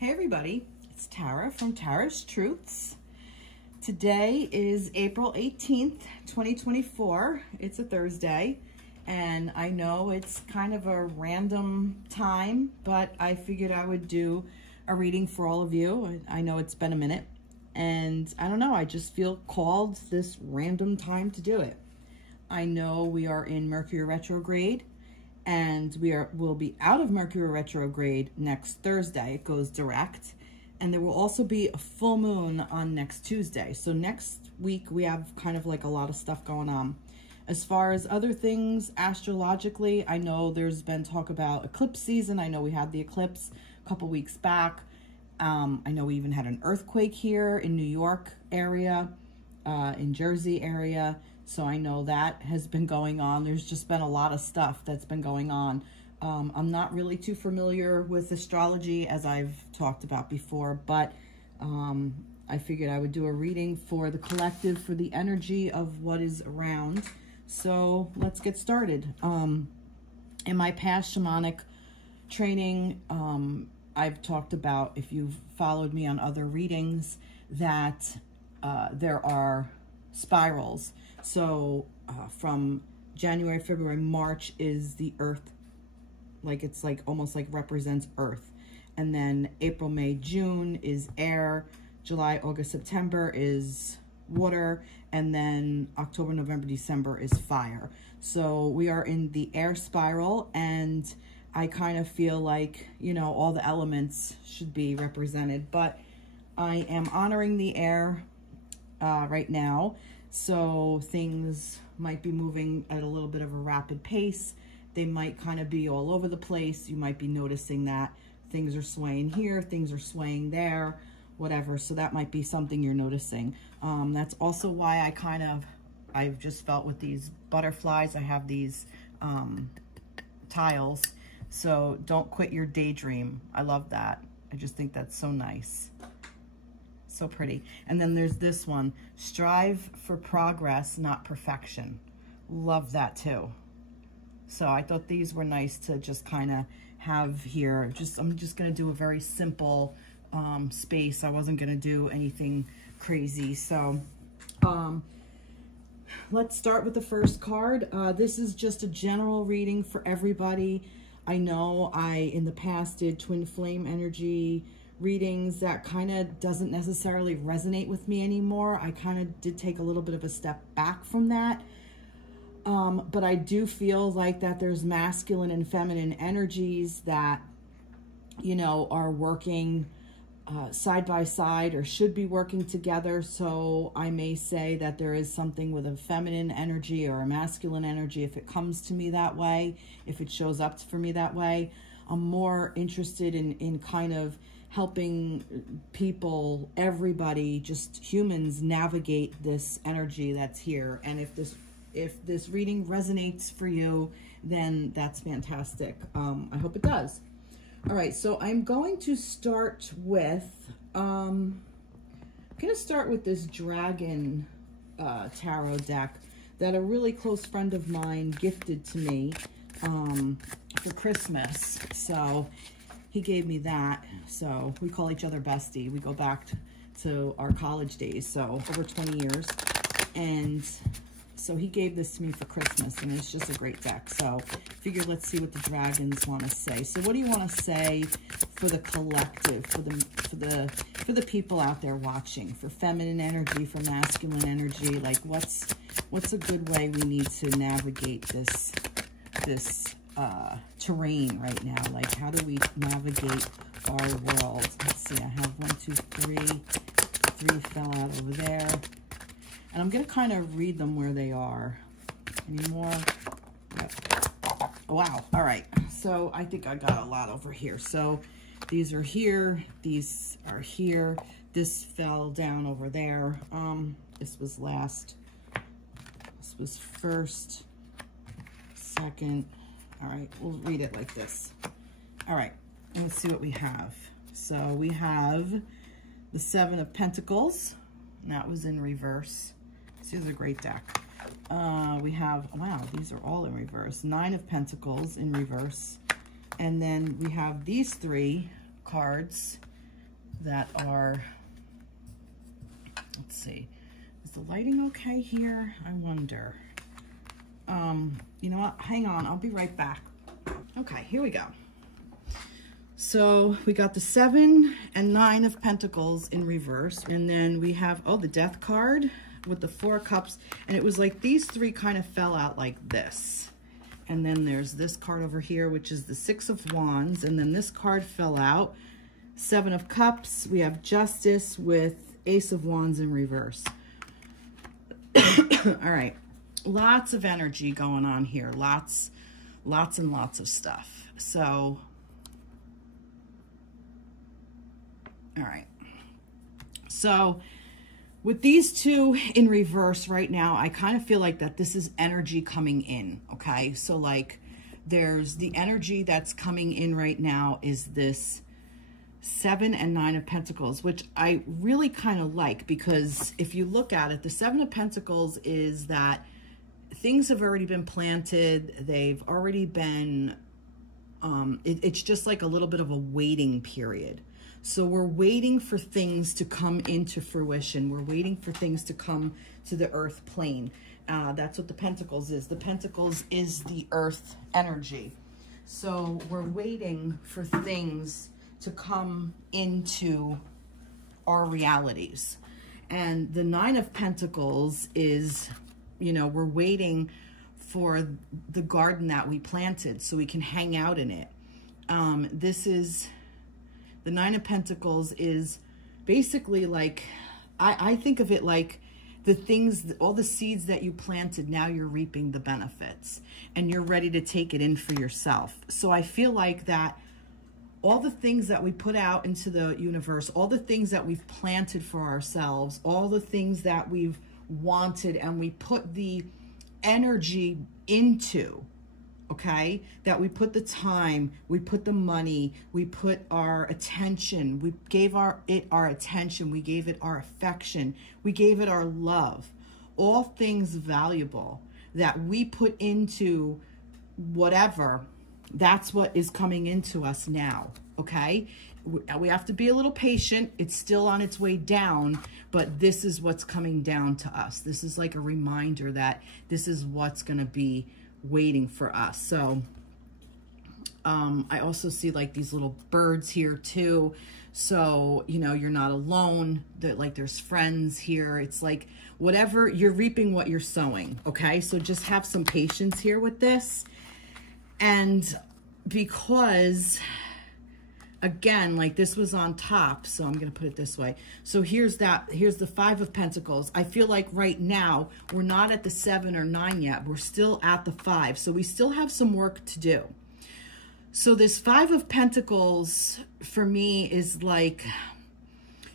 Hey everybody, it's Tara from Tara's Truths. Today is April 18th, 2024. It's a Thursday, and I know it's kind of a random time, but I figured I would do a reading for all of you. I know it's been a minute, and I don't know, I just feel called this random time to do it. I know we are in Mercury retrograde, and we'll be out of Mercury retrograde next Thursday. It goes direct, and there will also be a full moon on next Tuesday. So next week we have kind of like a lot of stuff going on. As far as other things astrologically, I know there's been talk about eclipse season. I know we had the eclipse a couple weeks back. I know we even had an earthquake here in New York area, in Jersey area. So I know that has been going on. There's just been a lot of stuff that's been going on. I'm not really too familiar with astrology, as I've talked about before, but I figured I would do a reading for the collective, for the energy of what is around. So let's get started. In my past shamanic training, I've talked about, if you've followed me on other readings, that there are spirals. So from January, February, March is the earth, like it's like almost like represents earth. And then April, May, June is air. July, August, September is water. And then October, November, December is fire. So we are in the air spiral, and I kind of feel like, you know, all the elements should be represented, but I am honoring the air right now. So things might be moving at a little bit of a rapid pace. They might kind of be all over the place. You might be noticing that things are swaying here, things are swaying there, whatever. So that might be something you're noticing. That's also why I've just felt with these butterflies, I have these tiles. So don't quit your daydream. I love that. I just think that's so nice. So pretty. And then there's this one, strive for progress, not perfection. Love that too. So I thought these were nice to just kind of have here. I'm just going to do a very simple space. I wasn't going to do anything crazy. So let's start with the first card. This is just a general reading for everybody. I know in the past did twin flame energy readings. That kind of doesn't necessarily resonate with me anymore. I kind of did take a little bit of a step back from that. But I do feel like that there's masculine and feminine energies that, you know, are working side by side or should be working together. So I may say that there is something with a feminine energy or a masculine energy if it comes to me that way, if it shows up for me that way. I'm more interested in kind of helping people, everybody, just humans, navigate this energy that's here. And if this reading resonates for you, then that's fantastic. I hope it does. All right, so I'm going to start with, this dragon tarot deck that a really close friend of mine gifted to me for Christmas. So he gave me that. So we call each other bestie. We go back to our college days, so over 20 years. And so he gave this to me for Christmas, and it's just a great deck. So figured, let's see what the dragons want to say. So what do you want to say for the collective, for the people out there watching, for feminine energy, for masculine energy? Like what's a good way we need to navigate this terrain right now? Like, how do we navigate our world? Let's see, I have 1, 2, 3. 3 fell out over there. And I'm going to kind of read them where they are. Any more? Yep. Wow. All right. So I think I got a lot over here. So these are here. These are here. This fell down over there. This was last. This was first. Second. All right. We'll read it like this. All right. And let's see what we have. So we have the 7 of Pentacles. And that was in reverse. This is a great deck. We have, wow, these are all in reverse. 9 of Pentacles in reverse. And then we have these 3 cards that are, let's see, is the lighting okay here? I wonder. You know what, hang on, I'll be right back. Okay, here we go. So we got the 7 and 9 of Pentacles in reverse. And then we have, oh, the Death card with the 4 of Cups. And it was like these 3 kind of fell out like this. And then there's this card over here, which is the 6 of Wands. And then this card fell out. 7 of Cups. We have Justice with Ace of Wands in reverse. All right. Lots of energy going on here. Lots and lots of stuff. So, all right. So with these 2 in reverse right now, I kind of feel like that this is energy coming in, okay? So like there's the energy that's coming in right now is this 7 and 9 of Pentacles, which I really kind of like, because if you look at it, the 7 of Pentacles is that things have already been planted. They've already been, it's just like a little bit of a waiting period. So we're waiting for things to come into fruition. We're waiting for things to come to the earth plane. That's what the Pentacles is. The Pentacles is the earth energy. So we're waiting for things to come into our realities. And the 9 of Pentacles is, you know, we're waiting for the garden that we planted so we can hang out in it. This is, the 9 of Pentacles is basically like, I think of it like the things, all the seeds that you planted, now you're reaping the benefits and you're ready to take it in for yourself. So I feel like that all the things that we put out into the universe, all the things that we've planted for ourselves, all the things that we've wanted and we put the energy into, okay, that we put the time, we put the money, we put our attention, we gave it our attention, we gave it our affection, we gave it our love, all things valuable that we put into whatever, that's what is coming into us now, okay? We have to be a little patient. It's still on its way down, but this is what's coming down to us. This is like a reminder that this is what's going to be waiting for us. So I also see like these little birds here too. So, you know, you're not alone. Like there's friends here. It's like whatever, you're reaping what you're sowing, okay? So just have some patience here with this. And because, again, like this was on top, so I'm going to put it this way. So here's the 5 of Pentacles. I feel like right now we're not at the 7 or 9 yet. We're still at the 5. So we still have some work to do. So this 5 of Pentacles for me is like,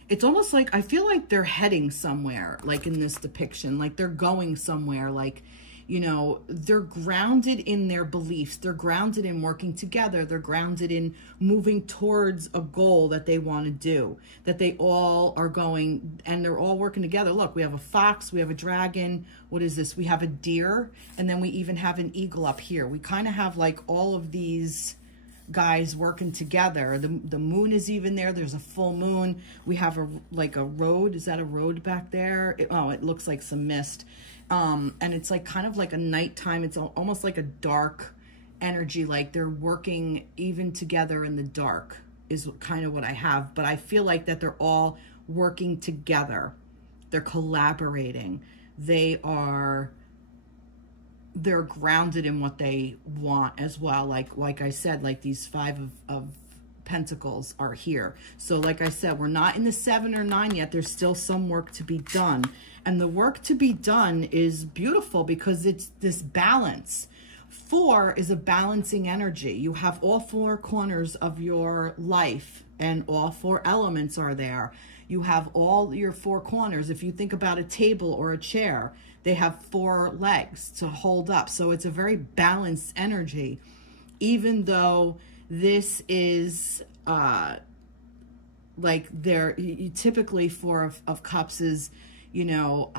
it's almost like, I feel like they're heading somewhere, like in this depiction, like they're going somewhere, like, you know, they're grounded in their beliefs. They're grounded in working together. They're grounded in moving towards a goal that they want to do, that they all are going, and they're all working together. Look, we have a fox, we have a dragon. What is this? We have a deer, and then we even have an eagle up here. We kind of have like all of these guys working together. The moon is even there. There's a full moon. We have like a road. Is that a road back there? It looks like some mist. And it's like kind of like a nighttime. It's almost like a dark energy. Like they're working even together in the dark is kind of what I have. But I feel like that they're all working together. They're collaborating. They're grounded in what they want as well. Like I said, like these 5 of Pentacles are here. So like I said, we're not in the 7 or 9 yet. There's still some work to be done. And the work to be done is beautiful because it's this balance. 4 is a balancing energy. You have all 4 corners of your life and all 4 elements are there. You have all your 4 corners. If you think about a table or a chair, they have 4 legs to hold up. So it's a very balanced energy, even though this is like typically 4 of Cups is, you know,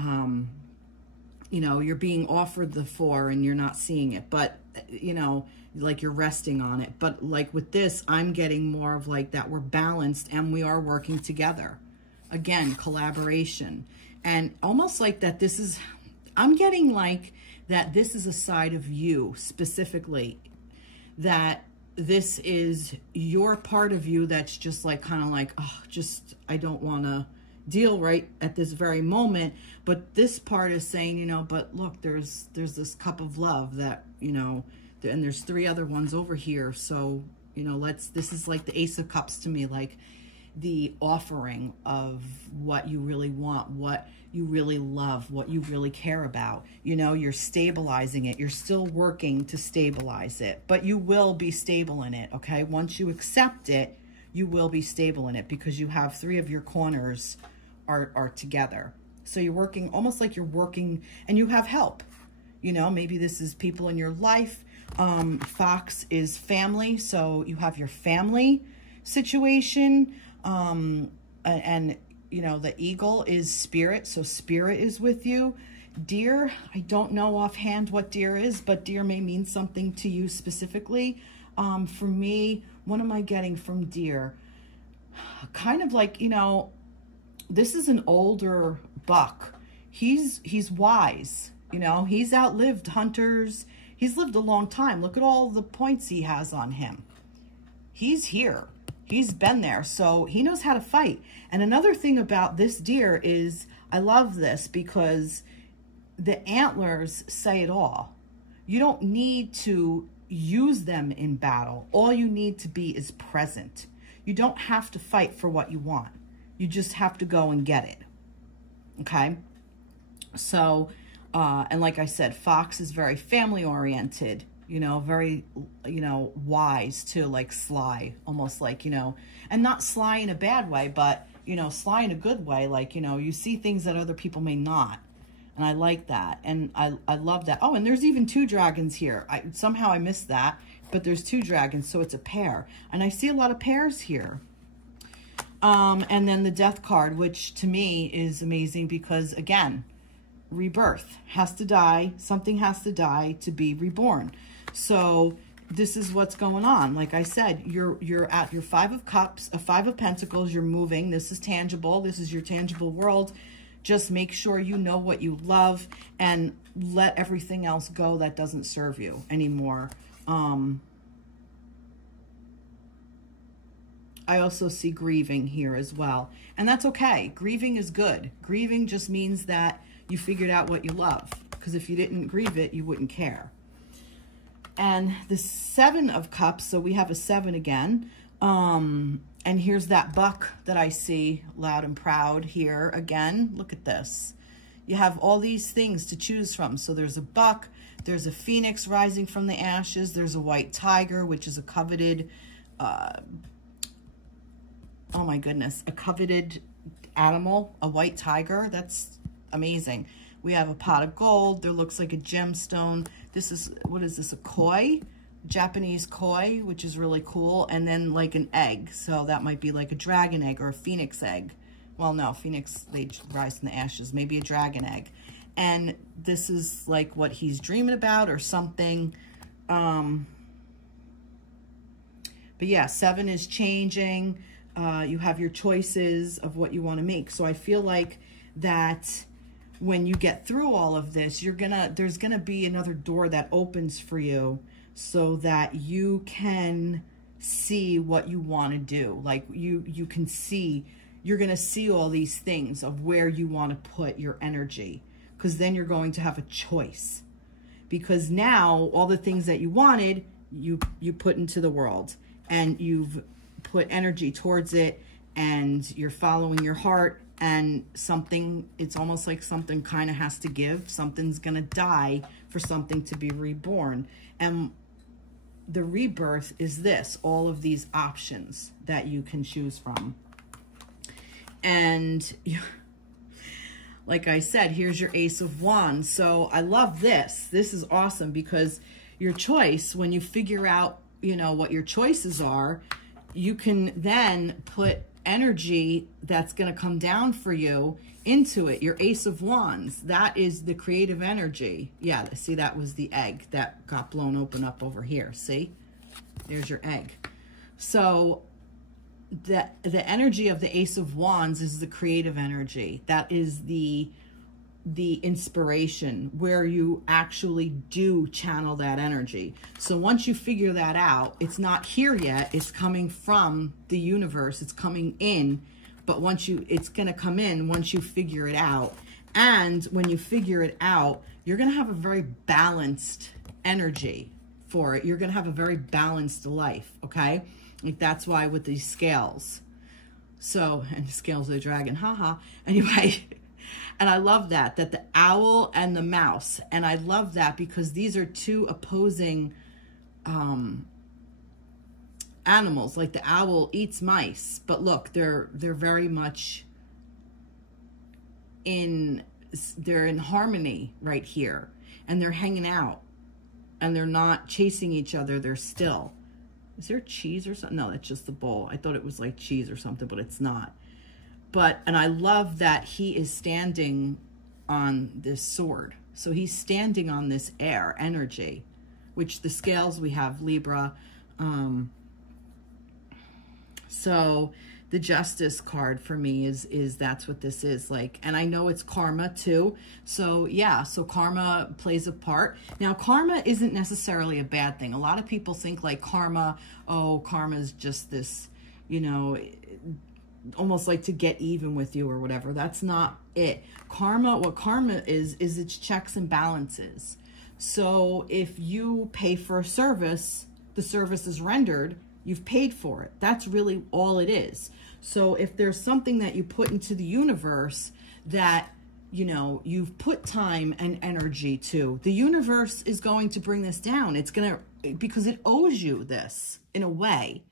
you know, you're being offered the 4 and you're not seeing it, but, you know, like you're resting on it. But like with this, I'm getting more of like that we're balanced and we are working together. Again, collaboration. And almost like that this is, I'm getting like that this is a side of you specifically, that this is your part of you that's just like, kind of like, oh, just, I don't want to deal right at this very moment. But this part is saying, you know, but look, there's this cup of love that, you know, and there's 3 other ones over here. So, you know, this is like the Ace of Cups to me, like the offering of what you really want, what you really love, what you really care about. You know, you're stabilizing it. You're still working to stabilize it, but you will be stable in it, okay? Once you accept it, you will be stable in it because you have 3 of your corners are together. So you're working almost like you're working and you have help. You know, maybe this is people in your life. Fox is family, so you have your family situation. And you know, the eagle is spirit, so spirit is with you. Deer, I don't know offhand what deer is, but deer may mean something to you specifically. For me, what am I getting from deer? Kind of like, you know, this is an older buck. He's wise, you know, he's outlived hunters. He's lived a long time. Look at all the points he has on him. He's here. He's been there, so he knows how to fight. And another thing about this deer is, I love this because the antlers say it all. You don't need to use them in battle. All you need to be is present. You don't have to fight for what you want. You just have to go and get it, okay? So, and like I said, Fox is very family-oriented. You know, very, you know, wise too, like sly, almost like, you know, and not sly in a bad way, but, you know, sly in a good way. Like, you know, you see things that other people may not. And I like that. And I love that. Oh, and there's even 2 dragons here. Somehow I missed that, but there's 2 dragons. So it's a pair. And I see a lot of pairs here. And then the Death card, which to me is amazing because, again, rebirth has to die. Something has to die to be reborn. So this is what's going on. Like I said, you're at your 5 of Cups, a 5 of Pentacles. You're moving. This is tangible. This is your tangible world. Just make sure you know what you love and let everything else go that doesn't serve you anymore. I also see grieving here as well. And that's okay. Grieving is good. Grieving just means that you figured out what you love. Because if you didn't grieve it, you wouldn't care. And the 7 of Cups, so we have a 7 again. And here's that buck that I see loud and proud here again. Look at this. You have all these things to choose from. So there's a buck, there's a phoenix rising from the ashes, there's a white tiger, which is a coveted, oh my goodness, a coveted animal, a white tiger. That's amazing. We have a pot of gold. There looks like a gemstone. This is, what is this, a koi? Japanese koi, which is really cool. And then like an egg. So that might be like a dragon egg or a phoenix egg. Well, no, phoenix, they rise from the ashes. Maybe a dragon egg. And this is like what he's dreaming about or something. But yeah, 7 is changing. You have your choices of what you want to make. So I feel like that when you get through all of this, there's gonna be another door that opens for you so that you can see what you want to do. Like you can see, you're gonna see all these things of where you want to put your energy, because then you're going to have a choice. Because now all the things that you wanted, you put into the world and you've put energy towards it and you're following your heart. And something, it's almost like something kind of has to give. Something's going to die for something to be reborn. And the rebirth is this, all of these options that you can choose from. And like I said, here's your Ace of Wands. So I love this. This is awesome because your choice, when you figure out, you know, what your choices are, you can then put energy that's going to come down for you into it. Your Ace of Wands, that is the creative energy. Yeah, see, that was the egg that got blown open up over here. See, there's your egg. So the energy of the Ace of Wands is the creative energy. That is the inspiration, where you actually do channel that energy. So once you figure that out, it's not here yet, it's coming from the universe, it's coming in, but it's going to come in once you figure it out. And when you figure it out, you're going to have a very balanced energy for it. You're going to have a very balanced life, okay? Like, that's why with these scales. So, and the scales of the dragon, haha. Anyway, and I love that the owl and the mouse. And I love that because these are two opposing animals. Like, the owl eats mice, but look, they're very much they're in harmony right here, and they're hanging out, and they're not chasing each other. They're still. Is there cheese or something? No, that's just the bowl. I thought it was like cheese or something, but it's not. And I love that he is standing on this sword. So he's standing on this air energy, which the scales, we have Libra. So the Justice card for me is that's what this is like. And I know it's karma too. So yeah, so karma plays a part. Now, karma isn't necessarily a bad thing. A lot of people think like karma, oh, karma is just this, you know, almost like to get even with you or whatever. That's not it. Karma, what karma is it's checks and balances. So if you pay for a service, the service is rendered, you've paid for it. That's really all it is. So if there's something that you put into the universe that, you know, you've put time and energy to, the universe is going to bring this down. It's going to, because it owes you this in a way.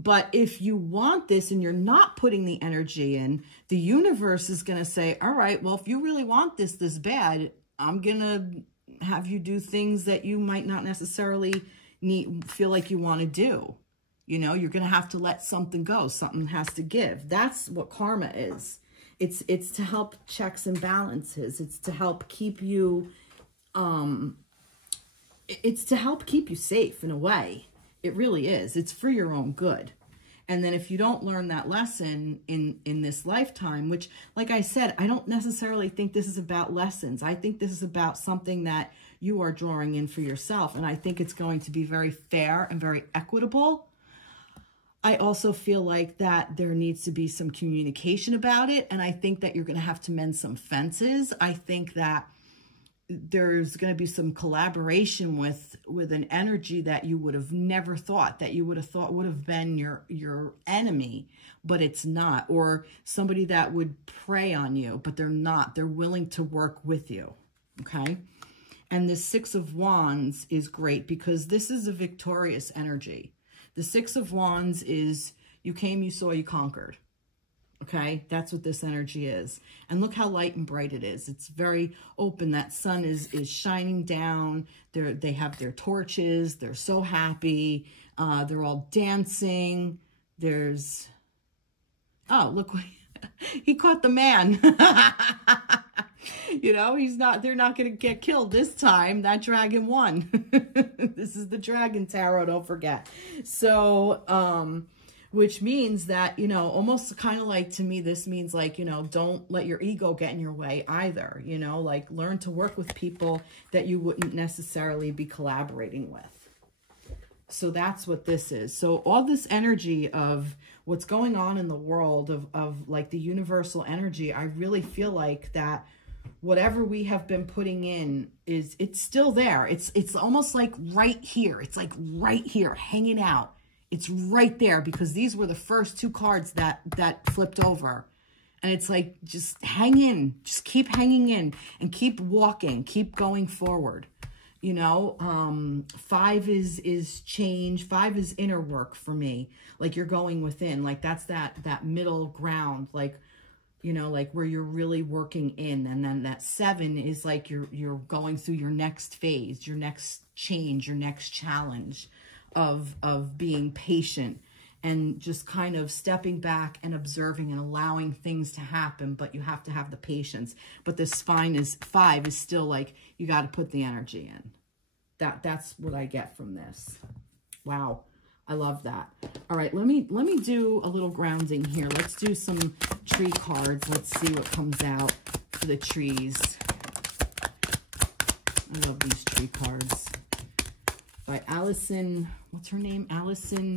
But if you want this and you're not putting the energy in, the universe is going to say, all right, well, if you really want this bad, I'm going to have you do things that you might not necessarily feel like you want to do. You know, you're going to have to let something go. Something has to give. That's what karma is. It's to help checks and balances. It's to help keep you, it's to help keep you safe in a way. It really is. It's for your own good. And then if you don't learn that lesson in this lifetime, which, like I said, I don't necessarily think this is about lessons. I think this is about something that you are drawing in for yourself. And I think it's going to be very fair and very equitable. I also feel like that there needs to be some communication about it. And I think that you're going to have to mend some fences. I think that there's going to be some collaboration with an energy that you would have never thought, that you would have thought would have been your enemy, but it's not. Or somebody that would prey on you, but they're not. They're willing to work with you, okay? And the Six of Wands is great because this is a victorious energy. The Six of Wands is you came, you saw, you conquered. Okay, that's what this energy is. And look how light and bright it is. It's very open. That sun is shining down. They have their torches. They're so happy. They're all dancing. There's, oh, look, he caught the man. You know, they're not going to get killed this time. That dragon won. This is the Dragon Tarot, don't forget. So, which means that, you know, almost kind of like, to me, this means like, you know, don't let your ego get in your way either. You know, like learn to work with people that you wouldn't necessarily be collaborating with. So that's what this is. So all this energy of what's going on in the world of like the universal energy, I really feel like that whatever we have been putting in it's still there. It's almost like right here. It's like right here hanging out. It's right there because these were the first two cards that flipped over. And it's like, just hang in, just keep hanging in and keep walking, keep going forward. You know, 5 is change. 5 is inner work for me. Like you're going within, like that's that middle ground, like, you know, like where you're really working in. And then that 7 is like you're going through your next phase, your next change, your next challenge of being patient and just kind of stepping back and observing and allowing things to happen, but you have to have the patience. But this 5 is still like, you got to put the energy in. That's what I get from this. Wow. I love that. All right, let me do a little grounding here. Let's do some tree cards. Let's see what comes out for the trees. I love these tree cards. By Allison, what's her name? Allison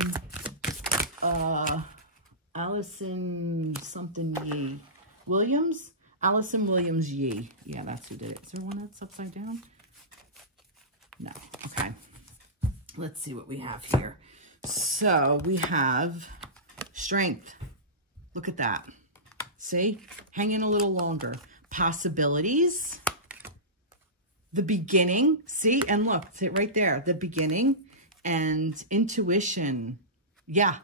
something Yee. Williams? Allison Williams Yee. Yeah, that's who did it. Is there one that's upside down? No. Okay. Let's see what we have here. So we have strength. Look at that. See? Hanging a little longer. Possibilities. The beginning. See? And look, see it right there. The beginning and intuition. Yeah.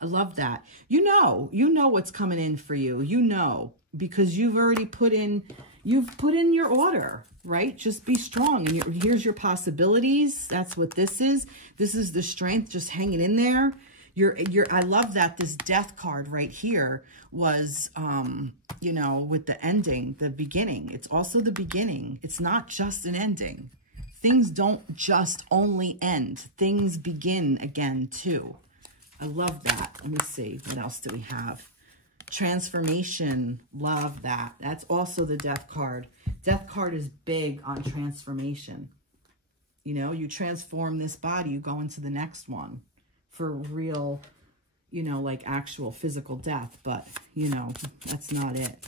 I love that. You know what's coming in for you. You know, because you've already put in your order, right? Just be strong. And here's your possibilities. That's what this is. This is the strength just hanging in there. I love that this death card right here was, you know, with the ending, the beginning. It's also the beginning. It's not just an ending. Things don't just only end. Things begin again too. I love that. Let me see. What else do we have? Transformation. Love that. That's also the death card. Death card is big on transformation. You know, you transform this body, you go into the next one for real, you know, like actual physical death. But, you know, that's not it.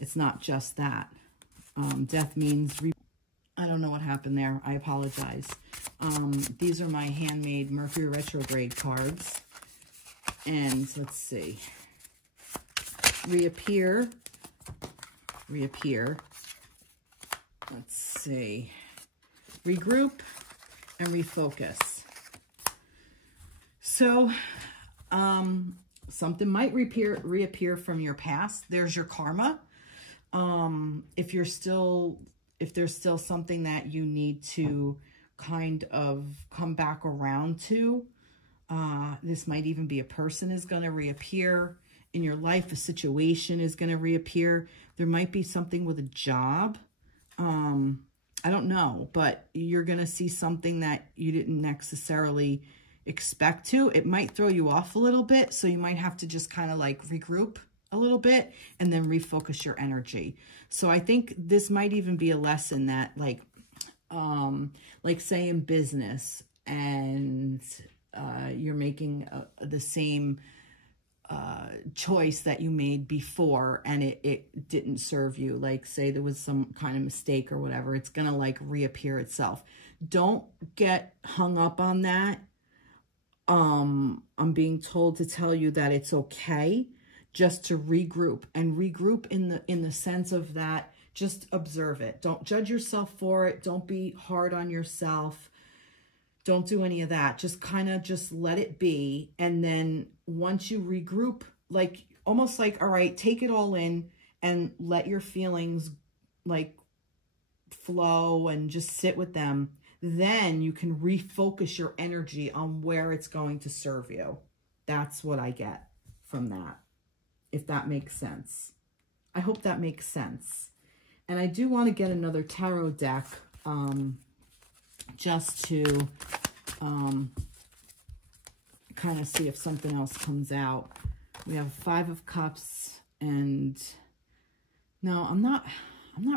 It's not just that. Death means... I don't know what happened there. I apologize. These are my handmade Mercury retrograde cards. And let's see. Reappear. Let's see. Regroup and refocus. So, something might reappear from your past. There's your karma. If there's still something that you need to kind of come back around to, this might even be a person is going to reappear in your life. A situation is going to reappear. There might be something with a job. I don't know, but you're going to see something that you didn't necessarily expect to. It might throw you off a little bit, so you might have to just kind of like regroup a little bit and then refocus your energy. So I think this might even be a lesson that like say in business and you're making the same choice that you made before and it didn't serve you. Like say there was some kind of mistake or whatever, it's going to like reappear itself. Don't get hung up on that. I'm being told to tell you that it's okay just to regroup in the sense of that. Just observe it. Don't judge yourself for it. Don't be hard on yourself. Don't do any of that. Just kind of just let it be. And then once you regroup, like almost like, all right, take it all in and let your feelings like flow and just sit with them. Then you can refocus your energy on where it's going to serve you. That's what I get from that, if that makes sense. I hope that makes sense. And I do want to get another tarot deck just to kind of see if something else comes out. We have 5 of Cups, and no, I'm not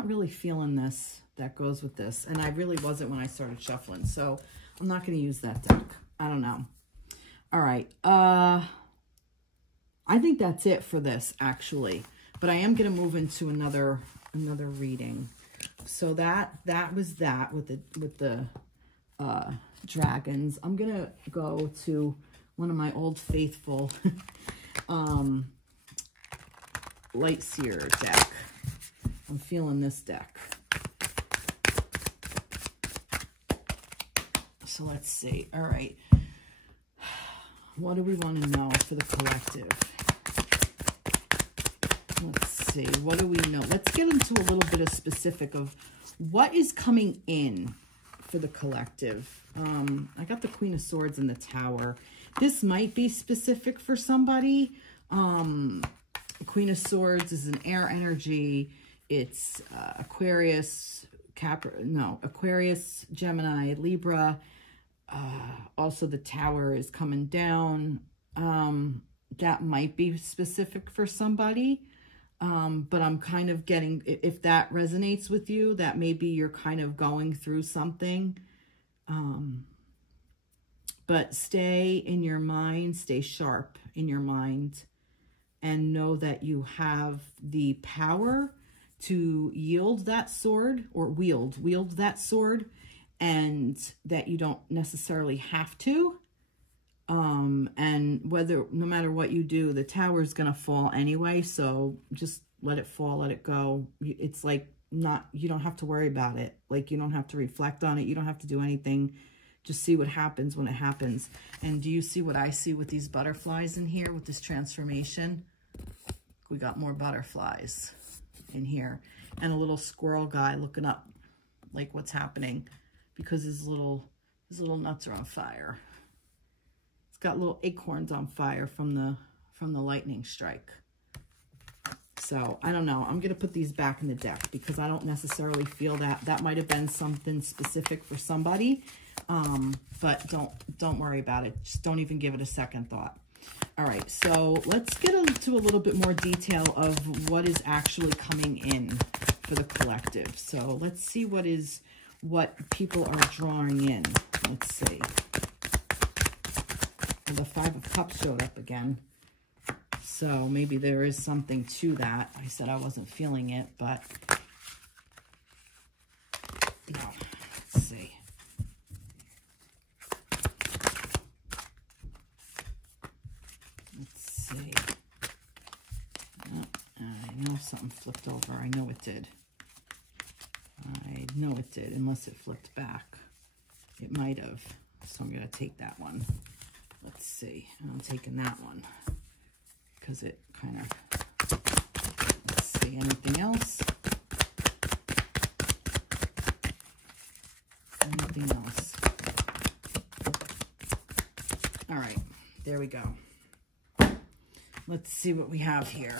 really feeling this that goes with this, and I really wasn't when I started shuffling, so I'm not going to use that deck. I don't know. All right. I think that's it for this, actually, but I am going to move into another reading. So that was that with the dragons. I'm going to go to one of my old faithful Light Seer deck. I'm feeling this deck. So let's see. All right. What do we want to know for the collective? Let's see. What do we know? Let's get into a little bit of specific of what is coming in for the collective. I got the Queen of Swords in the Tower. This might be specific for somebody. Queen of Swords is an air energy. It's Aquarius, Aquarius, Gemini, Libra. Also, the Tower is coming down. That might be specific for somebody. But I'm kind of getting, if that resonates with you, that maybe you're kind of going through something. But stay in your mind, stay sharp in your mind, and know that you have the power to yield that sword, or wield that sword, and that you don't necessarily have to. And no matter what you do, the tower is going to fall anyway. So just let it fall, let it go. It's like you don't have to worry about it. Like, you don't have to reflect on it. You don't have to do anything. Just see what happens when it happens. And do you see what I see with these butterflies in here with this transformation? We got more butterflies in here, and a little squirrel guy looking up like what's happening, because his little nuts are on fire. It's got little acorns on fire from the lightning strike. So I don't know. I'm going to put these back in the deck because I don't necessarily feel that might have been something specific for somebody. But don't worry about it. Just don't even give it a second thought. All right, so let's get into a little bit more detail of what is actually coming in for the collective. So let's see what people are drawing in. Let's see. Well, the Five of Cups showed up again. So maybe there is something to that. I said I wasn't feeling it, but no. Let's see. I know something flipped over. I know it did. I know it did, unless it flipped back. It might have. So I'm going to take that one. Let's see. I'm taking that one because it kind of... Let's see. Anything else? Anything else? All right. There we go. Let's see what we have here.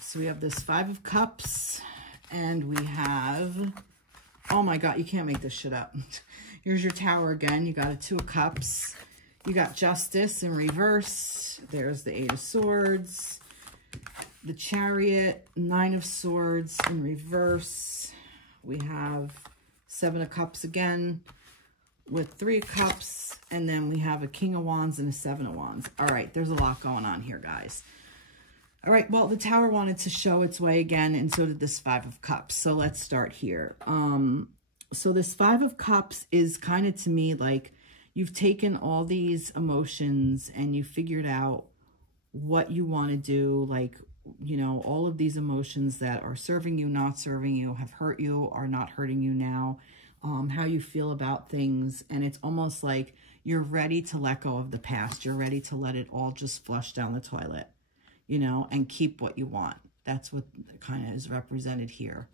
So we have this Five of Cups, and we have, oh my God, you can't make this shit up. Here's your Tower again. You got a Two of Cups. You got Justice in reverse. There's the Eight of Swords. The Chariot, Nine of Swords in reverse. We have Seven of Cups again with Three of Cups. And then we have a King of Wands and a Seven of Wands. All right, there's a lot going on here, guys. All right, well, the Tower wanted to show its way again, and so did this Five of Cups. So let's start here. So this Five of Cups is kind of, to me, like you've taken all these emotions and you figured out what you want to do, like, you know, all of these emotions that are serving you, not serving you, have hurt you, are not hurting you now, how you feel about things. And it's almost like you're ready to let go of the past. You're ready to let it all just flush down the toilet, you know, and keep what you want. That's what kind of is represented here.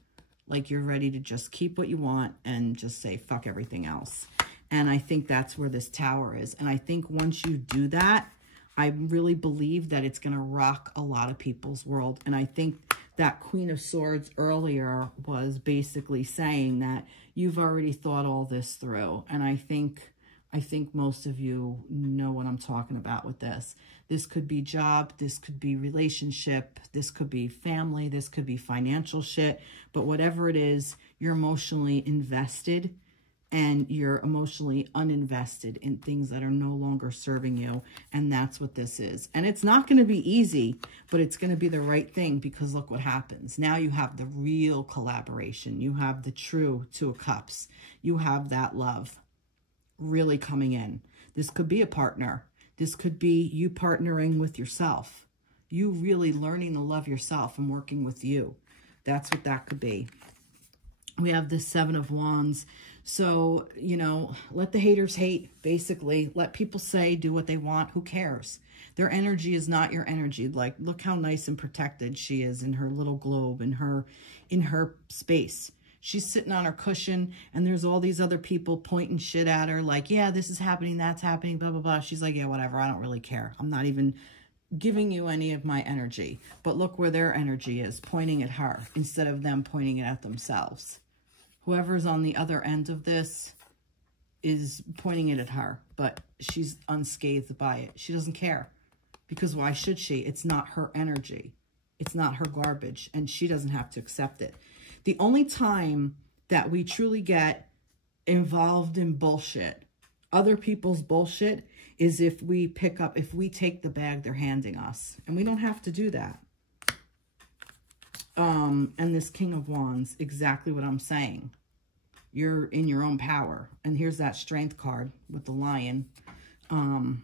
Like you're ready to just keep what you want and just say, fuck everything else. And I think that's where this Tower is. And I think once you do that, I really believe that it's going to rock a lot of people's world. And I think that Queen of Swords earlier was basically saying that you've already thought all this through. And I think most of you know what I'm talking about with this. This could be job, this could be relationship, this could be family, this could be financial shit. But whatever it is, you're emotionally invested and you're emotionally uninvested in things that are no longer serving you. And that's what this is. And it's not going to be easy, but it's going to be the right thing, because look what happens. Now you have the real collaboration. You have the true Two of Cups. You have that love really coming in. This could be a partner. This could be you partnering with yourself. You really learning to love yourself and working with you. That's what that could be. We have the Seven of Wands. So, you know, let the haters hate, basically. Let people say, do what they want. Who cares? Their energy is not your energy. Like, look how nice and protected she is in her little globe, in her space. She's sitting on her cushion and there's all these other people pointing shit at her like, yeah, this is happening, that's happening, blah, blah, blah. She's like, yeah, whatever. I don't really care. I'm not even giving you any of my energy. But look where their energy is, pointing at her instead of them pointing it at themselves. Whoever's on the other end of this is pointing it at her, but she's unscathed by it. She doesn't care, because why should she? It's not her energy. It's not her garbage, and she doesn't have to accept it. The only time that we truly get involved in bullshit, other people's bullshit, is if we take the bag they're handing us. And we don't have to do that. And this King of Wands, exactly what I'm saying. You're in your own power. And here's that Strength card with the lion. And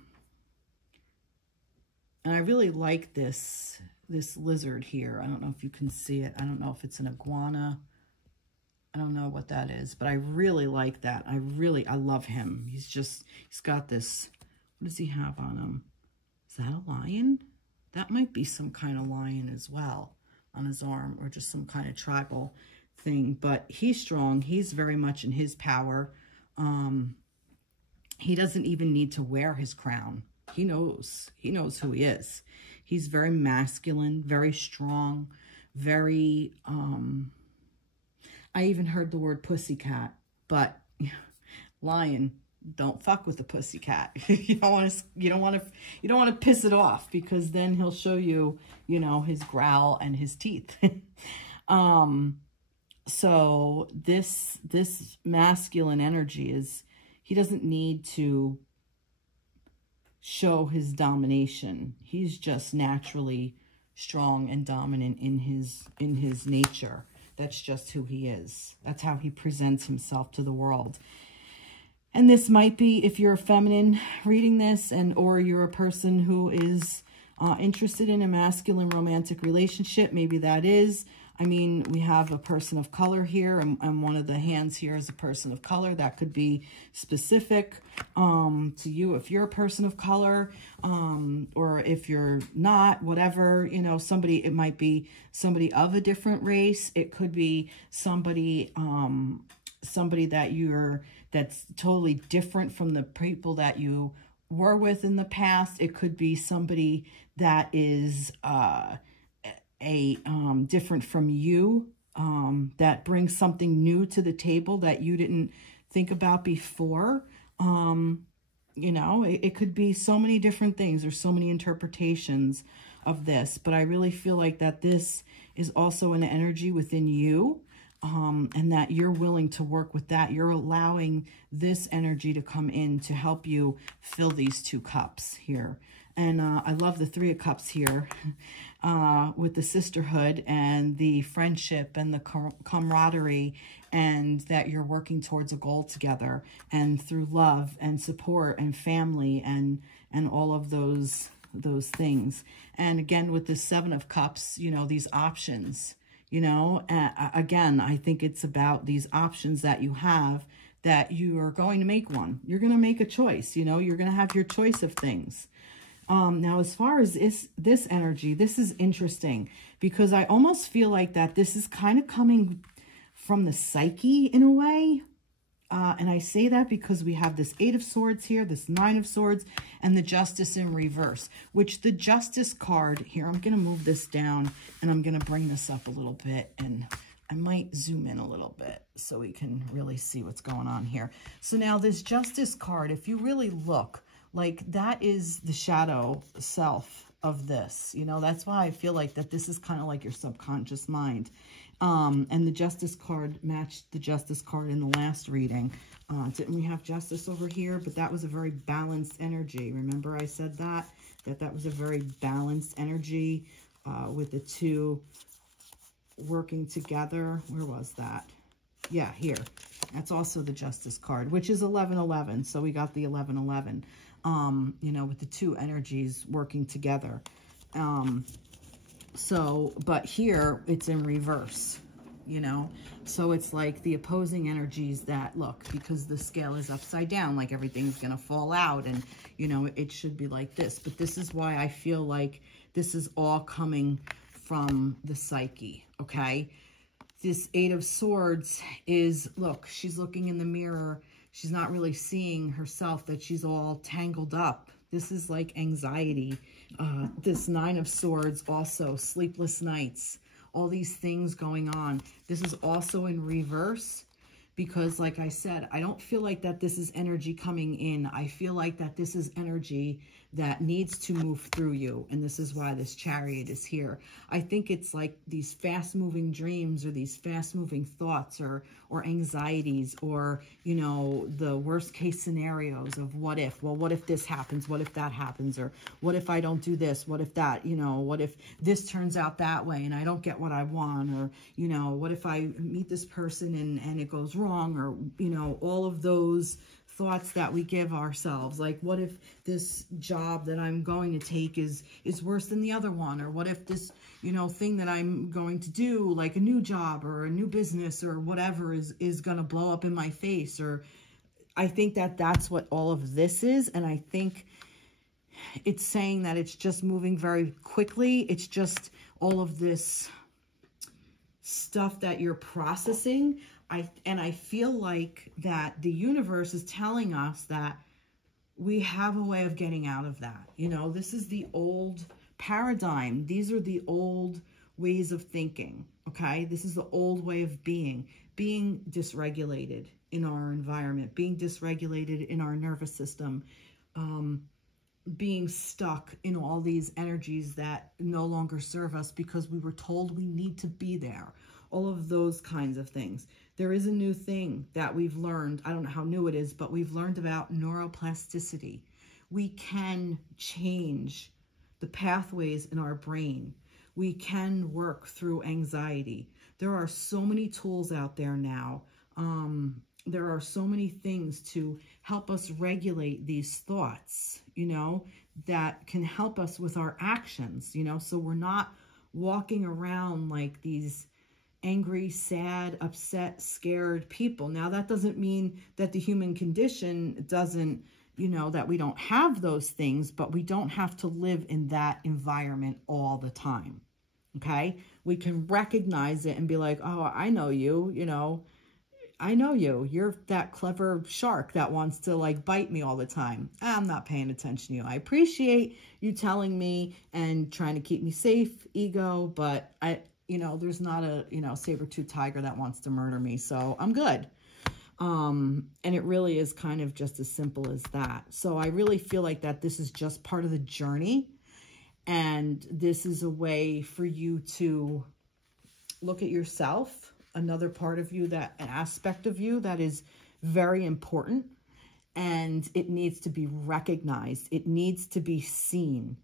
I really like this lizard here. I don't know if you can see it. I don't know if it's an iguana. I don't know what that is, but I really like that. I love him. He's got this, what does he have on him? Is that a lion? That might be some kind of lion as well on his arm, or just some kind of tribal thing. But he's strong. He's very much in his power. He doesn't even need to wear his crown. He knows who he is. He's very masculine, very strong, very, I even heard the word pussycat, but lion, don't fuck with the pussycat. You don't want to piss it off, because then he'll show you, his growl and his teeth. So this masculine energy is, he doesn't need to show his domination. He's just naturally strong and dominant in his nature. That's just who he is. That's how he presents himself to the world. And this might be, if you're a feminine reading this, or you're a person who is interested in a masculine romantic relationship, maybe that is. I mean, we have a person of color here, and one of the hands here is a person of color. That could be specific to you if you're a person of color, or if you're not, whatever, it might be somebody of a different race. It could be somebody that's totally different from the people that you were with in the past. It could be somebody that is different from you, that brings something new to the table that you didn't think about before. It could be so many different things. There's so many interpretations of this, but I really feel like that this is also an energy within you, and that you're willing to work with that. You're allowing this energy to come in to help you fill these two cups here. And I love the Three of Cups here with the sisterhood and the friendship and the camaraderie, and that you're working towards a goal together, and through love and support and family and all of those things. And again, with the Seven of Cups, these options, again, I think it's about these options that you have, that you are going to make one. You're going to make a choice, you're going to have your choice of things. Now, as far as this energy, this is interesting, because I almost feel like that this is kind of coming from the psyche in a way. And I say that because we have this Eight of Swords here, this Nine of Swords, and the Justice in reverse, which the Justice card here, I'm going to move this down and I'm going to bring this up a little bit, and I might zoom in a little bit so we can really see what's going on here. So now this Justice card, if you really look, like that is the shadow self of this, that's why I feel like that this is kind of like your subconscious mind. And the Justice card matched the Justice card in the last reading. Didn't we have Justice over here? But that was a very balanced energy. Remember I said that was a very balanced energy with the two working together. Where was that? Yeah, here. That's also the Justice card, which is 1111. So we got the 1111, with the two energies working together. But here it's in reverse, so it's like the opposing energies that look, because the scale is upside down, like everything's going to fall out, and, it should be like this. But this is why I feel like this is all coming from the psyche, okay? This Eight of Swords is, look, she's looking in the mirror. She's not really seeing herself, that she's all tangled up. This is like anxiety. This Nine of Swords also, sleepless nights, all these things going on. This is also in reverse because, like I said, I don't feel like that this is energy coming in. I feel like that this is energy that needs to move through you. And this is why this Chariot is here. I think it's like these fast-moving dreams or these fast-moving thoughts or anxieties or, you know, the worst-case scenarios of what if. Well, what if this happens? What if that happens? Or what if I don't do this? What if that, you know, what if this turns out that way and I don't get what I want? Or, you know, what if I meet this person and it goes wrong? Or, you know, all of those thoughts that we give ourselves, like what if this job that I'm going to take is worse than the other one, or what if this, you know, thing that I'm going to do, like a new job or a new business or whatever, is going to blow up in my face. Or I think that that's what all of this is, and I think it's saying that it's just moving very quickly. It's just all of this stuff that you're processing. I feel like that the universe is telling us that we have a way of getting out of that. You know, this is the old paradigm. These are the old ways of thinking, okay? This is the old way of being dysregulated in our environment, being dysregulated in our nervous system, being stuck in all these energies that no longer serve us because we were told we need to be there. All of those kinds of things. There is a new thing that we've learned. I don't know how new it is, but we've learned about neuroplasticity. We can change the pathways in our brain. We can work through anxiety. There are so many tools out there now. There are so many things to help us regulate these thoughts, you know, that can help us with our actions, you know, so we're not walking around like these angry, sad, upset, scared people. Now, that doesn't mean that the human condition doesn't, you know, that we don't have those things, but we don't have to live in that environment all the time, okay? We can recognize it and be like, oh, I know you, you know, I know you. You're that clever shark that wants to like bite me all the time. I'm not paying attention to you. I appreciate you telling me and trying to keep me safe, ego, but you know, there's not a, you know, saber-tooth tiger that wants to murder me, so I'm good. And it really is kind of just as simple as that. So I really feel like that this is just part of the journey, and this is a way for you to look at yourself, another part of you, that an aspect of you that is very important, and it needs to be recognized. It needs to be seen,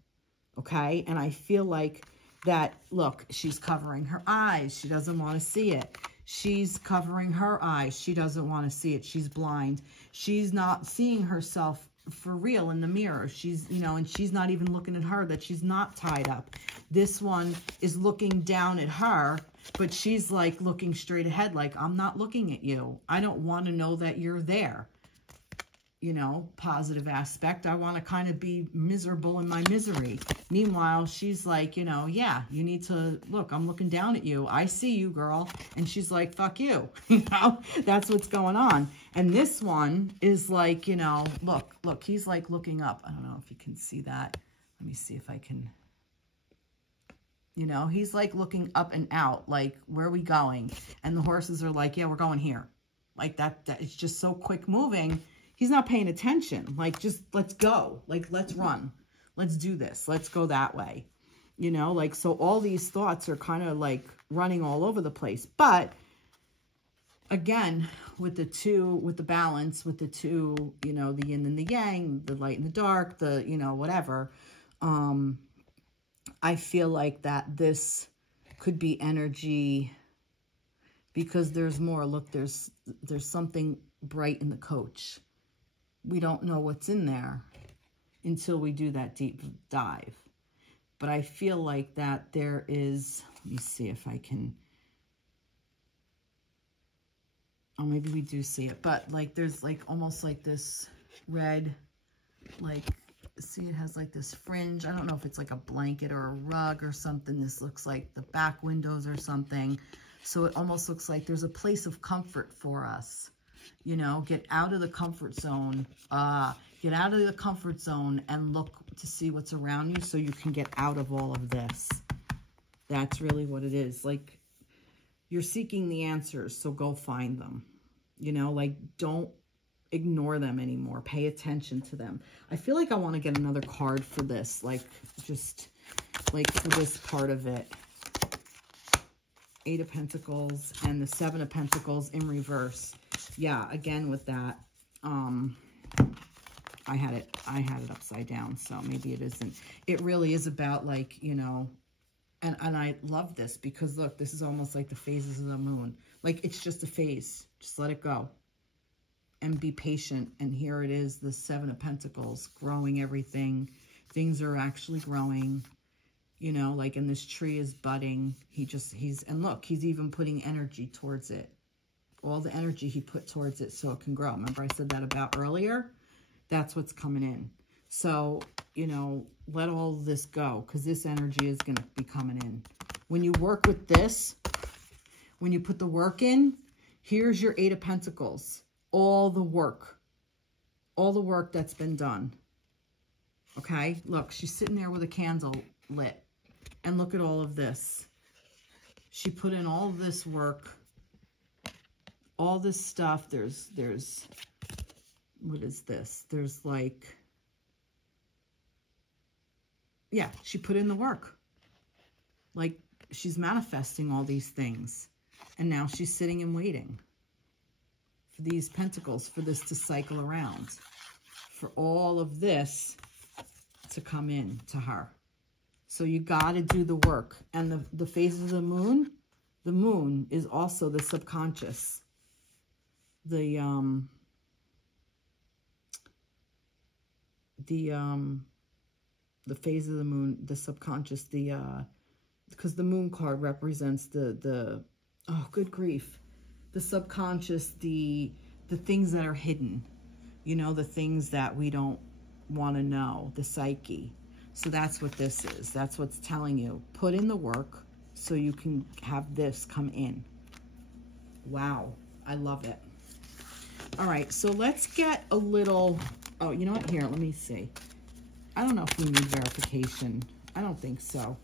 okay? And I feel like that, look, she's covering her eyes. She doesn't want to see it. She's covering her eyes. She doesn't want to see it. She's blind. She's not seeing herself for real in the mirror. She's, you know, and she's not even looking at her, that she's not tied up. This one is looking down at her, but she's like looking straight ahead, like, I'm not looking at you. I don't want to know that you're there. You know, positive aspect. I want to kind of be miserable in my misery. Meanwhile, she's like, you know, yeah, you need to look, I'm looking down at you. I see you, girl. And she's like, fuck you. You know, that's what's going on. And this one is like, you know, look, he's like looking up. I don't know if you can see that. Let me see if I can, you know, he's like looking up and out, like, where are we going? And the horses are like, yeah, we're going here. Like that it's just so quick moving. He's not paying attention. Like, just let's go. Like, let's run. Let's do this. Let's go that way. You know, like, so all these thoughts are kind of like running all over the place. But again, with the balance, with the two, you know, the yin and the yang, the light and the dark, the, you know, whatever, I feel like that this could be energy because there's more. Look, there's something bright in the coach. We don't know what's in there until we do that deep dive. But I feel like that there is, let me see if I can, oh, maybe we do see it, but like there's like almost like this red, like, see, it has like this fringe. I don't know if it's like a blanket or a rug or something. This looks like the back windows or something. So it almost looks like there's a place of comfort for us. You know, get out of the comfort zone. Get out of the comfort zone and look to see what's around you so you can get out of all of this. That's really what it is. Like, you're seeking the answers, so go find them. You know, like, don't ignore them anymore. Pay attention to them. I feel like I want to get another card for this, like, just, like, for this part of it. 8 of Pentacles and the 7 of Pentacles in reverse. Yeah, again with that, I had it upside down, so maybe it isn't. It really is about, like, you know, and I love this because, look, this is almost like the phases of the moon. Like, it's just a phase. Just let it go and be patient. And here it is, the 7 of Pentacles, growing everything. Things are actually growing, you know, like, and this tree is budding. And look, he's even putting energy towards it. All the energy he put towards it so it can grow. Remember I said that about earlier? That's what's coming in. So, you know, let all this go because this energy is going to be coming in. When you work with this, when you put the work in, here's your 8 of Pentacles. All the work that's been done. Okay, look, she's sitting there with a candle lit. And look at all of this. She put in all of this work. All this stuff. There's, what is this? There's like, yeah, she put in the work. Like, she's manifesting all these things. And now she's sitting and waiting for these pentacles, for this to cycle around, for all of this to come in to her. So you got to do the work. And the phase of the moon is also the subconscious. The phase of the moon, the subconscious, because the moon card represents oh, good grief, the subconscious, the things that are hidden, you know, the things that we don't want to know, the psyche. So that's what this is. That's what's telling you. Put in the work so you can have this come in. Wow, I love it. All right, so let's get a little, oh, you know what? Here, let me see. I don't know if we need verification. I don't think so.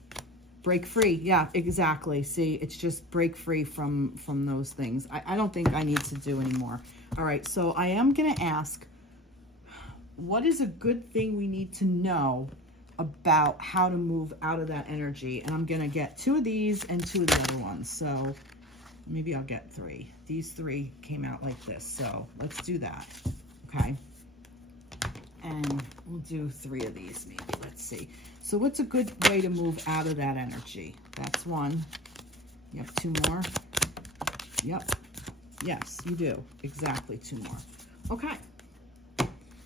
Break free. Yeah, exactly. See, it's just break free from those things. I don't think I need to do anymore. All right, so I am going to ask, what is a good thing we need to know about how to move out of that energy? And I'm going to get 2 of these and 2 of the other ones. So maybe I'll get 3. These 3 came out like this. So let's do that. Okay. And we'll do 3 of these maybe. Let's see. So what's a good way to move out of that energy? That's 1. You have 2 more. Yep. Yes, you do. Exactly 2 more. Okay.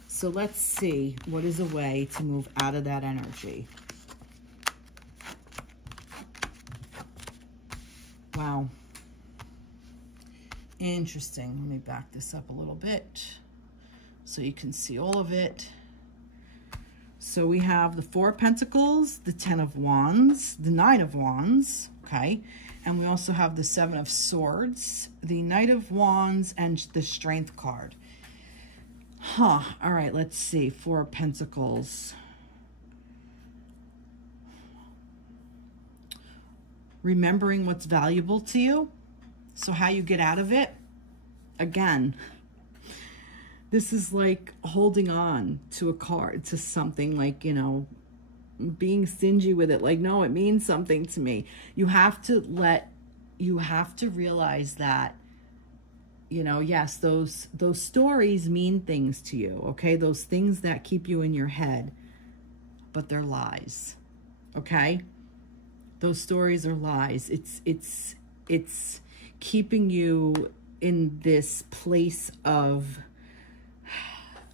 So let's see what is a way to move out of that energy. Wow. Interesting. Let me back this up a little bit so you can see all of it. So we have the 4 of Pentacles, the 10 of Wands, the 9 of Wands, okay? And we also have the 7 of Swords, the Knight of Wands, and the Strength card. All right, let's see. 4 of Pentacles. Remembering what's valuable to you. So how you get out of it? Again, this is like holding on to a card, to something, like, you know, being stingy with it. Like, no, it means something to me. You have to realize that, you know, yes, those stories mean things to you, okay? Those things that keep you in your head, but they're lies, okay? Those stories are lies. It's keeping you in this place of,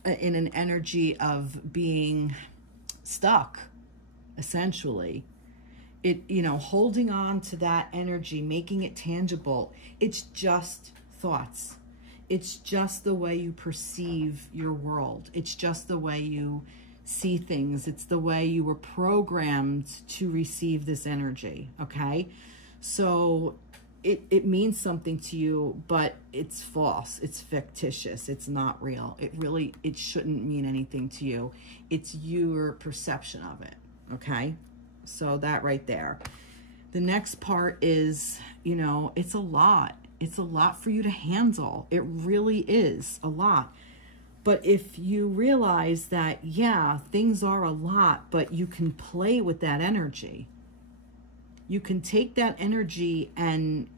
in an energy of being stuck, essentially. It, you know, holding on to that energy, making it tangible. It's just thoughts. It's just the way you perceive your world. It's just the way you see things. It's the way you were programmed to receive this energy, okay? So it means something to you, but it's false. It's fictitious. It's not real. It shouldn't mean anything to you. It's your perception of it. Okay. So that right there. The next part is, you know, it's a lot. It's a lot for you to handle. It really is a lot. But if you realize that, yeah, things are a lot, but you can play with that energy. You can take that energy and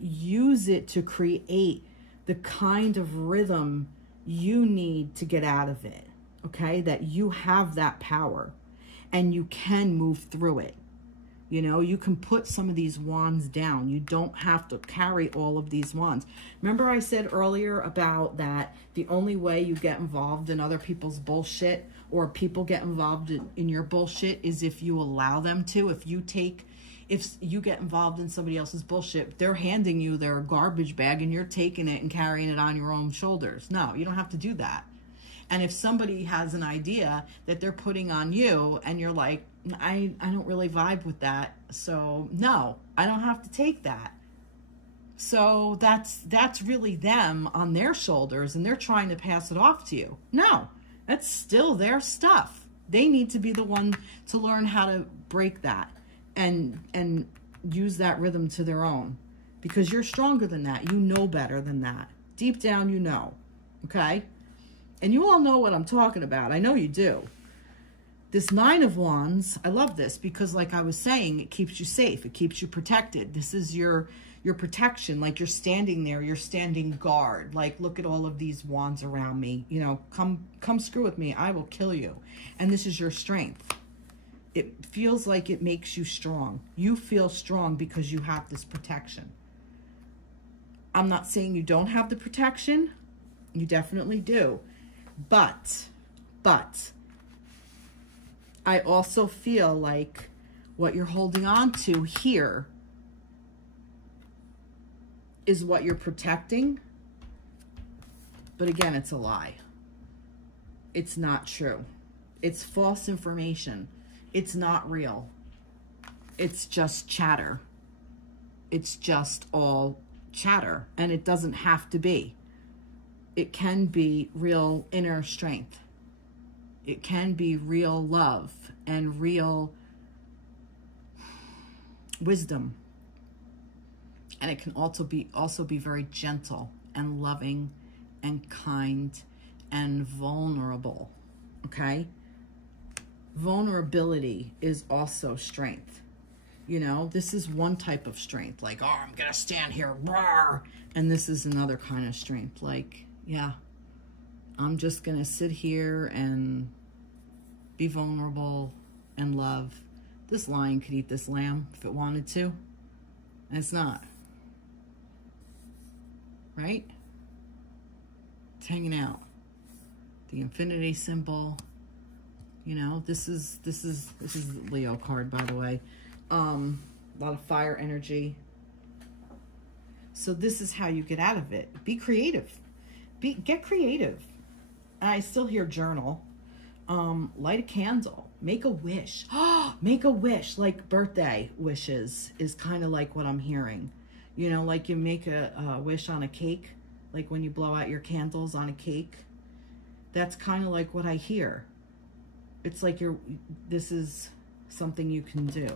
use it to create the kind of rhythm you need to get out of it. Okay? That you have that power and you can move through it. You know, you can put some of these wands down. You don't have to carry all of these wands. Remember I said earlier about that the only way you get involved in other people's bullshit, or people get involved in your bullshit, is if you allow them to. If you get involved in somebody else's bullshit, they're handing you their garbage bag and you're taking it and carrying it on your own shoulders. No, you don't have to do that. And if somebody has an idea that they're putting on you and you're like, I don't really vibe with that, so no, I don't have to take that. So that's really them on their shoulders, and they're trying to pass it off to you. No, that's still their stuff. They need to be the one to learn how to break that and use that rhythm to their own, because you're stronger than that. You know better than that. Deep down, you know. Okay? And you all know what I'm talking about. I know you do. This Nine of Wands, I love this because, like I was saying, it keeps you safe. It keeps you protected. This is your protection. Like, you're standing there. You're standing guard. Like, look at all of these wands around me. You know, come screw with me. I will kill you. And this is your strength. It feels like it makes you strong. You feel strong because you have this protection. I'm not saying you don't have the protection. You definitely do. But I also feel like what you're holding on to here is what you're protecting. But again, it's a lie. It's not true. It's false information. It's not real. It's just chatter. It's just all chatter. And it doesn't have to be. It can be real inner strength. It can be real love and real wisdom. And it can also be very gentle and loving and kind and vulnerable. Okay? Vulnerability is also strength. You know, this is one type of strength. Like, oh, I'm going to stand here. Rawr. And this is another kind of strength. Like, yeah, I'm just going to sit here and be vulnerable and love. This lion could eat this lamb if it wanted to. And it's not. Right? It's hanging out. The infinity symbol. You know, this is the Leo card, by the way. A lot of fire energy. So this is how you get out of it. Be creative. Get creative. And I still hear journal. Light a candle. Make a wish. Make a wish. Like birthday wishes is kind of like what I'm hearing. You know, like you make a wish on a cake. Like when you blow out your candles on a cake. That's kind of like what I hear. It's like this is something you can do.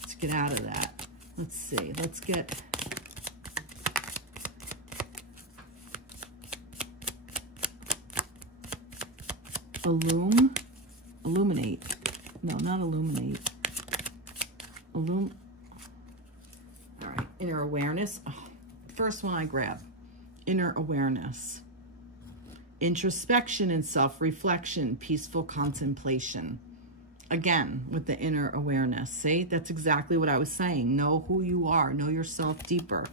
Let's get out of that. Let's see. Let's get... Illuminate. No, not illuminate. All right, inner awareness. Oh, first one I grab. Inner awareness. Introspection and self-reflection, peaceful contemplation. Again, with the inner awareness. See, that's exactly what I was saying. Know who you are. Know yourself deeper.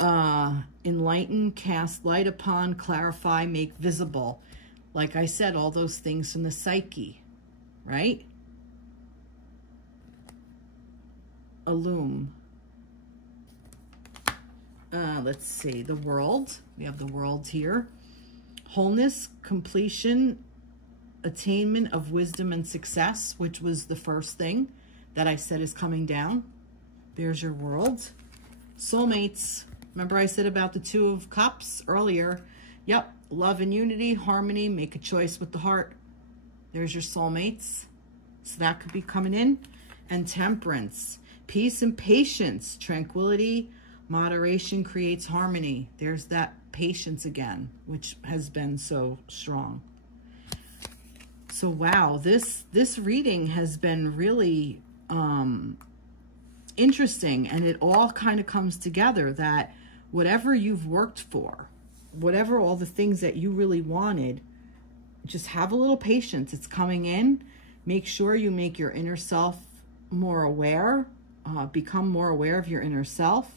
Enlighten, cast light upon, clarify, make visible. Like I said, all those things from the psyche, right? Illume. Let's see, the world. We have the world here. Wholeness, completion, attainment of wisdom and success, which was the first thing that I said is coming down. There's your world. Soulmates. Remember I said about the Two of Cups earlier? Yep. Love and unity, harmony, make a choice with the heart. There's your soulmates. So that could be coming in. And Temperance. Peace and patience. Tranquility, moderation creates harmony. There's that patience again, which has been so strong. So wow, this reading has been really interesting, and it all kind of comes together that whatever you've worked for, whatever all the things that you really wanted, just have a little patience. It's coming in. Make sure you make your inner self more aware, become more aware of your inner self.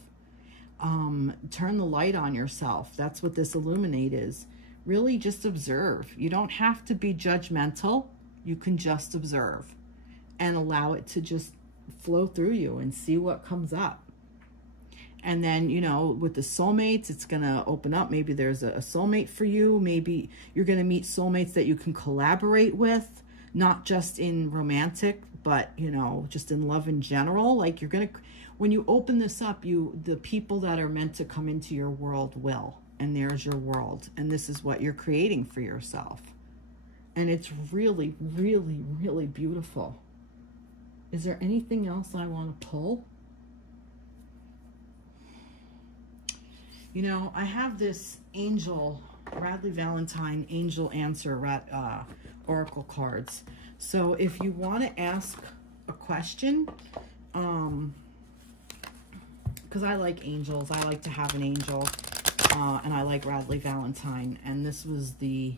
Turn the light on yourself. That's what this illuminate is. Really just observe. You don't have to be judgmental. You can just observe and allow it to just flow through you and see what comes up. And then, you know, with the soulmates, it's going to open up. Maybe there's a soulmate for you. Maybe you're going to meet soulmates that you can collaborate with, not just in romantic, but, you know, just in love in general. Like you're going to, when you open this up, the people that are meant to come into your world will. And there's your world. And this is what you're creating for yourself. And it's really, really, really beautiful. Is there anything else I want to pull? You know, I have this angel, Radleigh Valentine angel answer oracle cards. So if you want to ask a question, because I like angels, I like to have an angel. And I like Radleigh Valentine, and this was the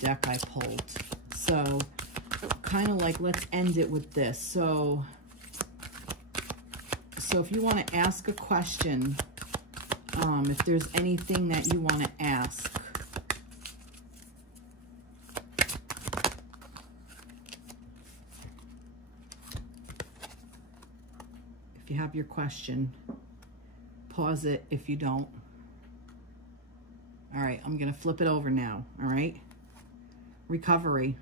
deck I pulled. So kind of like, let's end it with this. So if you want to ask a question, if there's anything that you want to ask, you have your question, pause it if you don't. All right, I'm going to flip it over now. All right. Recovery.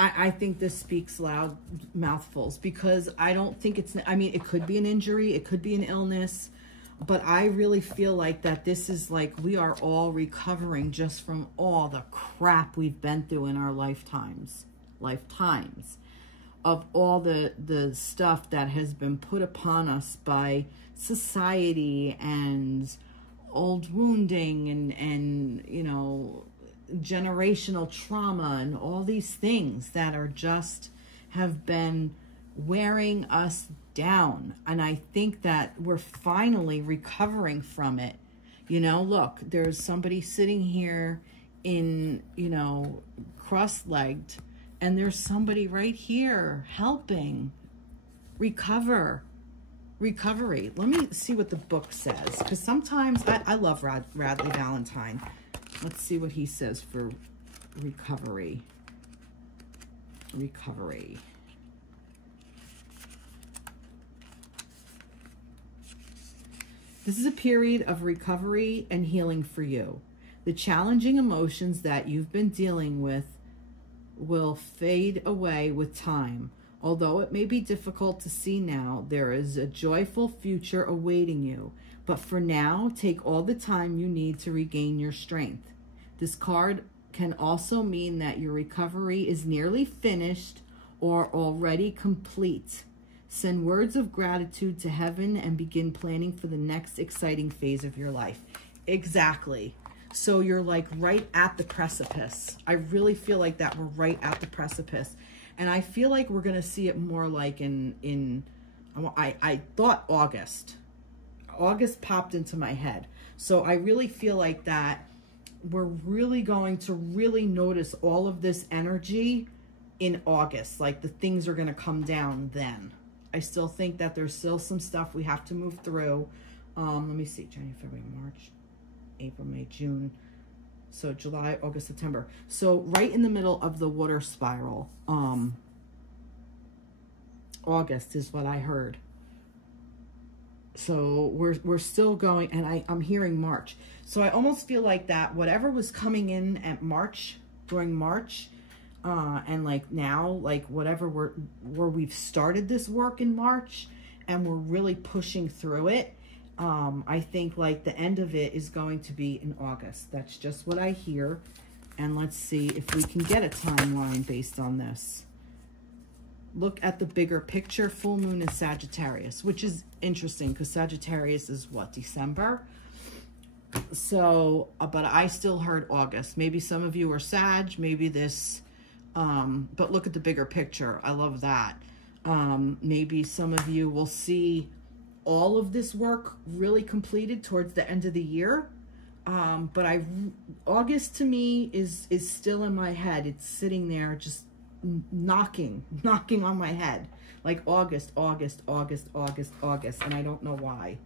I think this speaks loud mouthfuls, because I don't think it's, I mean, it could be an injury, it could be an illness, but I really feel like that this is like, we are all recovering just from all the crap we've been through in our lifetimes. Of all the stuff that has been put upon us by society and old wounding and you know, generational trauma and all these things that are just have been wearing us down. And I think that we're finally recovering from it. You know, look, there's somebody sitting here in, you know, cross-legged, and there's somebody right here helping recovery. Let me see what the book says, because sometimes I love Radleigh Valentine. Let's see what he says for recovery. This is a period of recovery and healing for you. The challenging emotions that you've been dealing with will fade away with time. Although it may be difficult to see now, there is a joyful future awaiting you. But for now, take all the time you need to regain your strength. This card can also mean that your recovery is nearly finished or already complete. Send words of gratitude to heaven and begin planning for the next exciting phase of your life. Exactly. So you're like right at the precipice. I really feel like that we're right at the precipice. And I feel like we're going to see it more like I thought August. August popped into my head. So I really feel like that we're really going to really notice all of this energy in August. Like the things are going to come down then. I still think that there's still some stuff we have to move through. Let me see, January, February, March, April, May, June. So July, August, September. So right in the middle of the water spiral, August is what I heard. So we're still going, and I'm hearing March. So I almost feel like that whatever was coming in at March, during March, And like now, like whatever where we've started this work in March and we're really pushing through it. I think like the end of it is going to be in August. That's just what I hear. And let's see if we can get a timeline based on this. Look at the bigger picture. Full moon in Sagittarius, which is interesting because Sagittarius is what, December? So, but I still heard August. Maybe some of you are Sag, maybe this, but look at the bigger picture. I love that. Maybe some of you will see all of this work really completed towards the end of the year. But August to me is still in my head. It's sitting there just knocking on my head. Like August, August, August, August, August. And I don't know why.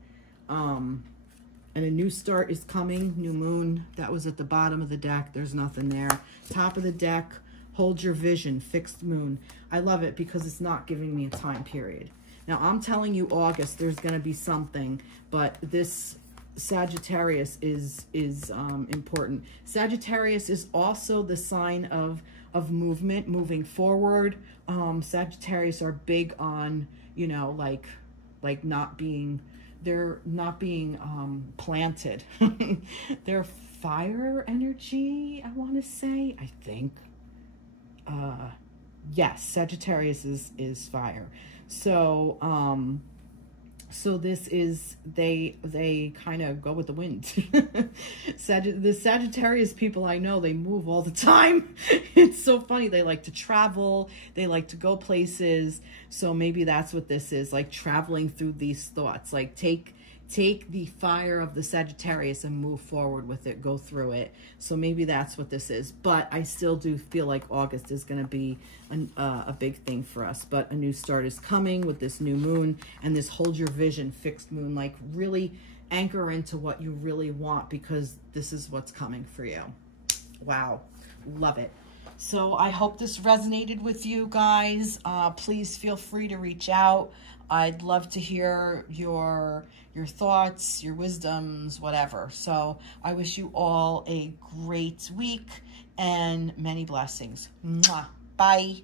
And a new start is coming. New moon. That was at the bottom of the deck. There's nothing there. Top of the deck. Hold your vision. Fixed moon. I love it because it's not giving me a time period. Now, I'm telling you August, there's going to be something. But this Sagittarius is important. Sagittarius is also the sign of movement, moving forward. Sagittarius are big on, you know, like not being... They're not being planted. They're fire energy, I want to say. I think. Yes, Sagittarius is fire. So, so this is, they kind of go with the wind. The Sagittarius people I know, they move all the time. It's so funny. They like to travel. They like to go places. So maybe that's what this is, like traveling through these thoughts. Like take the fire of the Sagittarius and move forward with it, go through it. So maybe that's what this is. But I still do feel like August is going to be a big thing for us. But a new start is coming with this new moon and this hold your vision fixed moon. Like really anchor into what you really want because this is what's coming for you. Wow. Love it. So I hope this resonated with you guys. Please feel free to reach out. I'd love to hear your thoughts, your wisdoms, whatever. So I wish you all a great week and many blessings. Mwah. Bye.